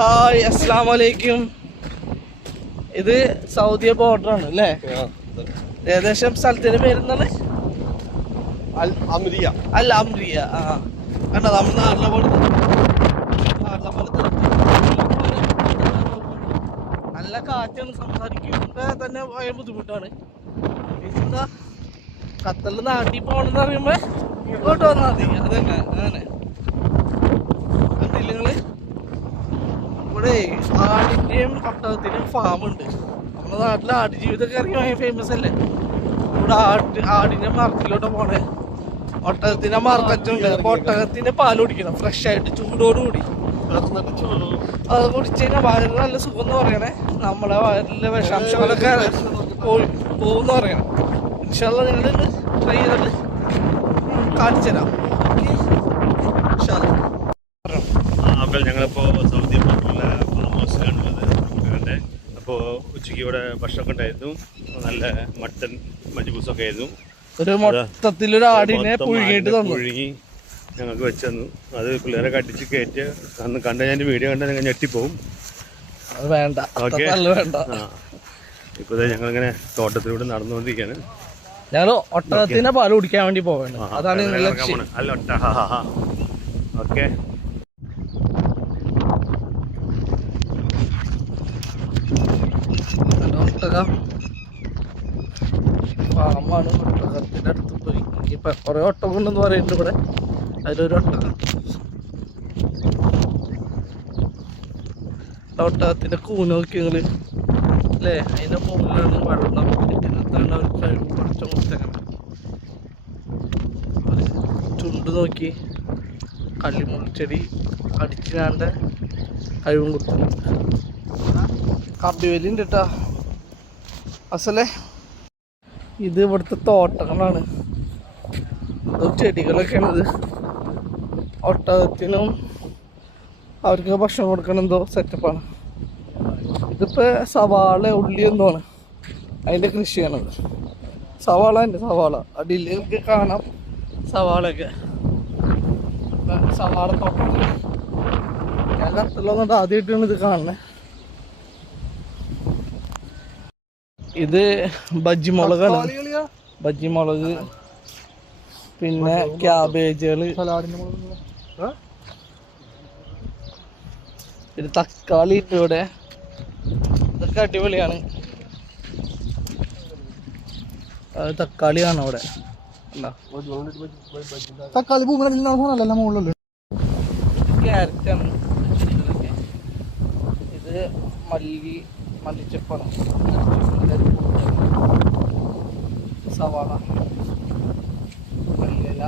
Hi അസ്സാം വലൈക്കും ഇത് സൗദി ബോർഡർ ആണ് അല്ലേ? ഏകദേശം സ്ഥലത്തിന്റെ പേരെന്താണ്? അൽ അമരിയ അല്ല അമ്രിയ ആ. കണ്ട നമ്മുടെ നാട്ടിലെ പോലെ നാട്ടിലെ പോലെ നല്ല കാറ്റാണ് സംസാരിക്കുമ്പോ തന്നെ ഭയം ബുദ്ധിമുട്ടാണ്. എന്താ ഖത്തറിൽ നാട്ടിൽ പോകണമെന്ന് പറയുമ്പോ ഇങ്ങോട്ട് വന്നാൽ മതി. അതന്നെ അങ്ങനെ കണ്ടില്ല നിങ്ങൾ? ഇവിടെ ആടിന്റെയും പട്ടണത്തിനും ഫാം ഉണ്ട്. നമ്മുടെ നാട്ടിലെ ആട് ജീവിതമൊക്കെ ഇറങ്ങി ഭയങ്കര ഫേമസ് അല്ലേ? ഇവിടെ ആട് ആടിന്റെ മാർക്കറ്റിലോട്ട് പോണേ. ഒട്ടകത്തിന്റെ മാർക്കറ്റുണ്ട് അപ്പൊ ഒട്ടകത്തിന്റെ പാൽ കുടിക്കണം. ഫ്രഷ് ആയിട്ട് ചൂടോടുകൂടി അത് കുടിച്ചു കഴിഞ്ഞാൽ വയറിന് നല്ല സുഖം എന്ന് പറയണേ. നമ്മളെ വയറിലെ വിഷാംശങ്ങളൊക്കെ പോകും പറയണം. ഇൻഷാല്ല നിങ്ങൾ ട്രൈ ചെയ്തിട്ട് കാണിച്ചു തരാം. ഓക്കെ ഇൻഷാല്ല ഞങ്ങളിപ്പോൾ ഇവിടെ ഭക്ഷണമൊക്കെ ഉണ്ടായിരുന്നു നല്ല മട്ടൻ മജ്ബൂസൊക്കെ ആയിരുന്നു. ഒരു മൊത്തത്തിലൊരു ആടിനെ പുഴുങ്ങിയിട്ട് തന്നു. പുഴുങ്ങി ഞങ്ങൾക്ക് വെച്ച് തന്നു അത് പിള്ളേരെ കട്ടിച്ച് കയറ്റി അന്ന് കണ്ട ഞാൻ വീഡിയോ കണ്ട ഞങ്ങൾ ഞെട്ടിപ്പോവും. അത് വേണ്ട. വേണ്ട. ഇപ്പോഴത്തെ ഞങ്ങളിങ്ങനെ തോട്ടത്തിലൂടെ നടന്നുകൊണ്ടിരിക്കുകയാണ് ഞങ്ങൾ ഒട്ടകത്തിന്റെ പാൽ കുടിക്കാൻ വേണ്ടി പോവേണ്ട അതാണ്. അല്ല ഒട്ട ഓക്കെ. ഒട്ടകം ഫാമാണ് ഒട്ടകത്തിന്റെ അടുത്ത് പോയി. ഇപ്പം കുറേ ഒട്ടകം ഉണ്ടെന്ന് പറയുന്നുണ്ട് ഇവിടെ. അതിലൊരു ഒട്ടകം ഒട്ടകത്തിന്റെ കൂന് നോക്കി നിങ്ങൾ. അല്ലേ? അതിന്റെ മുകളിലാണ് വെള്ളം ഇതിനകത്താണ് അവർ കഴിവ് കുറച്ചും ഒരു ചുണ്ട് നോക്കി. കള്ളിമുൾച്ചെടി അടിച്ചിനാണ്ട് കഴിവും കൊടുത്തു. കമ്പിവേലി ഉണ്ട് കേട്ടാ അസലേ? ഇത് ഇവിടുത്തെ തോട്ടങ്ങളാണ്. ഇത് ചെടികളൊക്കെയാണ് ഒട്ടകത്തിനും അവർക്ക് ഭക്ഷണം കൊടുക്കണം എന്തോ സെറ്റപ്പാണ് ഇതിപ്പോ സവാള ഉള്ളി എന്തോണ്? അതിന്റെ കൃഷിയാണത്. സവാള ഉണ്ട് സവാള. അടിയിലേക്ക് കാണാം സവാളയൊക്കെ. സവാള തോട്ടം. ഞാൻ കത്തിലൊന്നും ആദ്യമായിട്ടാണ് ഇത് കാണുന്നത് ഇത് ബജ്ജി മുളകാണ് ബജ്ജി മുളക് പിന്നെ ക്യാബേജുകൾ. പിന്നെ തക്കാളി ഇട്ട് ഇവിടെ. ഇതൊക്കെ അടിപൊളിയാണ്. തക്കാളിയാണ് അവിടെ? തക്കാളി ഭൂമിയുടെ സാധനമല്ല മുകളിലുണ്ട് ക്യാരറ്റാണ്. ഇത് മല്ലി മല്ലിച്ചപ്പാണ് സവാള. മല്ലിയില.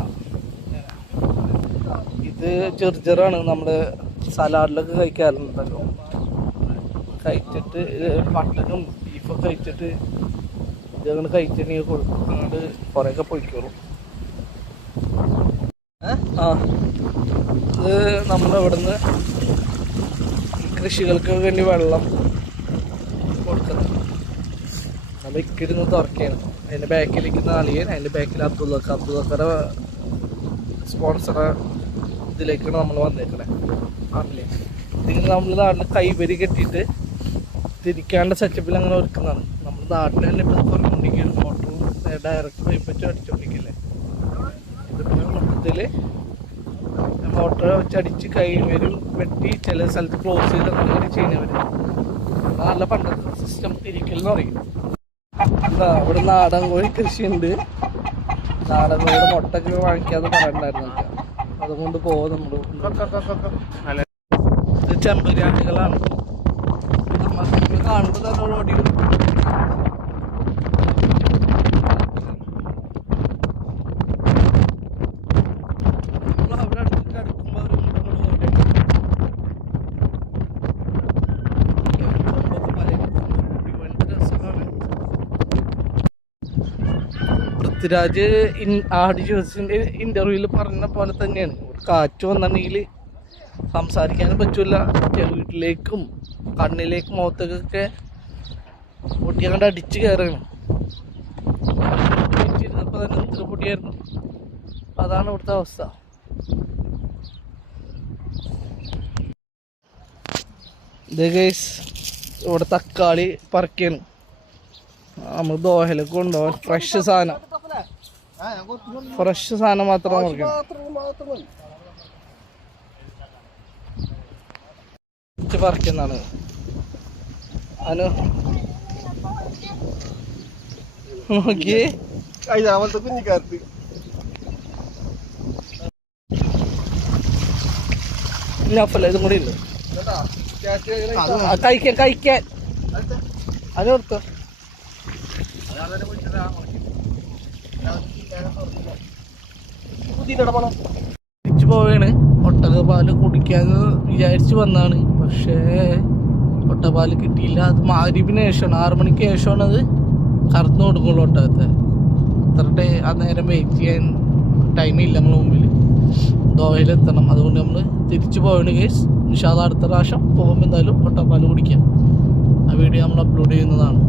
ഇത് ചെറുചെറാണ് നമ്മൾ സലാഡിലൊക്കെ കഴിക്കാറുണ്ടല്ലോ. കഴിച്ചിട്ട് മട്ടനും ബീഫൊക്കെ കഴിച്ചിട്ട് ഇതങ്ങനെ കഴിച്ചിട്ടുണ്ടെങ്കിൽ കൊടുക്കും. അങ്ങോട്ട് കുറേയൊക്കെ പൊയ്ക്കോളും. ആ. ഇത് നമ്മുടെ ഇവിടുന്ന് കൃഷികൾക്ക് വേണ്ടി വെള്ളം കൊടുക്കുന്നത്. നമ്മൾ ഇക്കിരുന്ന് തുറക്കുകയാണ് അതിന്റെ ബാക്കിലിരിക്കുന്ന അളിയൻ അതിന്റെ ബാക്കിൽ അബ്ദുള്ള അബ്ദുള്ള സ്പോൺസറെ ഇതിലേക്കാണ് നമ്മൾ വന്നേക്കണേ. ഫാമിലി ഇതിങ്ങനെ നമ്മൾ നാടിന് കൈവരി കെട്ടിയിട്ട് തിരിക്കാനുള്ള സെറ്റപ്പിൽ അങ്ങനെ ഒരുക്കുന്നതാണ്. നമ്മൾ നാട്ടിൽ തന്നെ ഇപ്പോൾ പറഞ്ഞുകൊണ്ടിരിക്കുകയാണ് മോട്ടറും ഡയറക്റ്റ് പൈപ്പ് വെച്ച് അടിച്ചുകൊണ്ടിരിക്കില്ലേ ഇതിപ്പോൾ മൊത്തത്തിൽ മോട്ടർ വെച്ചടിച്ച് കൈ വരും വെട്ടി ചില സ്ഥലത്ത് ക്ലോസ് ചെയ്ത് അങ്ങനെ ചെയ്യുന്നവർ നല്ല പണ്ടത്തെ സിസ്റ്റം തിരിക്കൽ പറയും. എന്താ ഇവിടെ നാടൻ കോഴി കൃഷിയുണ്ട്. നാടൻ കോഴിയുടെ മുട്ടൊക്കെ വാങ്ങിക്കാന്ന് പറയണ്ടായിരുന്നു. അതുകൊണ്ട് പോകും നമ്മൾ. നമ്മൾ കാണുമ്പോൾ തന്നെ ഓടി വരും. നമ്മൾ അവിടെ അടുത്തിട്ട് അടുക്കുമ്പോൾ അവർ ഇങ്ങോട്ട് ഓടി വരും. പൃഥ്വിരാജ് ആട് ജ്യോതിസിന്റെ ഇന്റർവ്യൂവിൽ പറഞ്ഞ പോലെ തന്നെയാണ്. ഒരു കാറ്റ് വന്നിട്ടുണ്ടെങ്കിൽ സംസാരിക്കാനും പറ്റൂല. വീട്ടിലേക്കും കണ്ണിലേക്കും മുഖത്തേക്കൊക്കെ പൊട്ടിയെ കണ്ട് അടിച്ച് കയറുകയാണ് അപ്പോൾ തന്നെ ഇത്ര പൊട്ടിയായിരുന്നു. അതാണ് ഇവിടുത്തെ അവസ്ഥ. ഇവിടെ തക്കാളി പറിക്കാണ്. നമ്മൾ ദോഹയിലേക്ക് കൊണ്ടുപോകാൻ ഫ്രഷ് സാധനം. ഫ്രഷ് സാധനം മാത്രം പറിക്കുന്നതാണ്. അനു. നോക്കിയേ. ഇല്ല ഇതും കൂടി ഇല്ല? കഴിക്കാൻ കഴിക്കാൻ. അത് കൊടുത്തോ തിരിച്ചു പോവുകയാണ് ഒട്ടകപ്പാൽ കുടിക്കാന്ന് വിചാരിച്ചു വന്നാണ്. പക്ഷേ ഒട്ടകപ്പാൽ കിട്ടിയില്ല. അത് മാരിപ്പിന് ശേഷമാണ്. ആറു മണിക്ക് ശേഷമാണ് അത് കറന്നു കൊടുക്കുള്ളൂ ഒട്ടകത്തെ. അത്ര ടൈ ആ നേരം വെയിറ്റ് ചെയ്യാൻ ടൈമില്ല നമ്മളെ മുമ്പിൽ ദോഹയിലെത്തണം. അതുകൊണ്ട് നമ്മൾ തിരിച്ചു പോവുകയാണ് കേസ് നിഷാദ് അടുത്ത പ്രാവശ്യം പോകുമ്പോൾ എന്തായാലും ഒട്ടപ്പാൽ കുടിക്കാം. ആ വീഡിയോ നമ്മൾ അപ്ലോഡ് ചെയ്യുന്നതാണ്.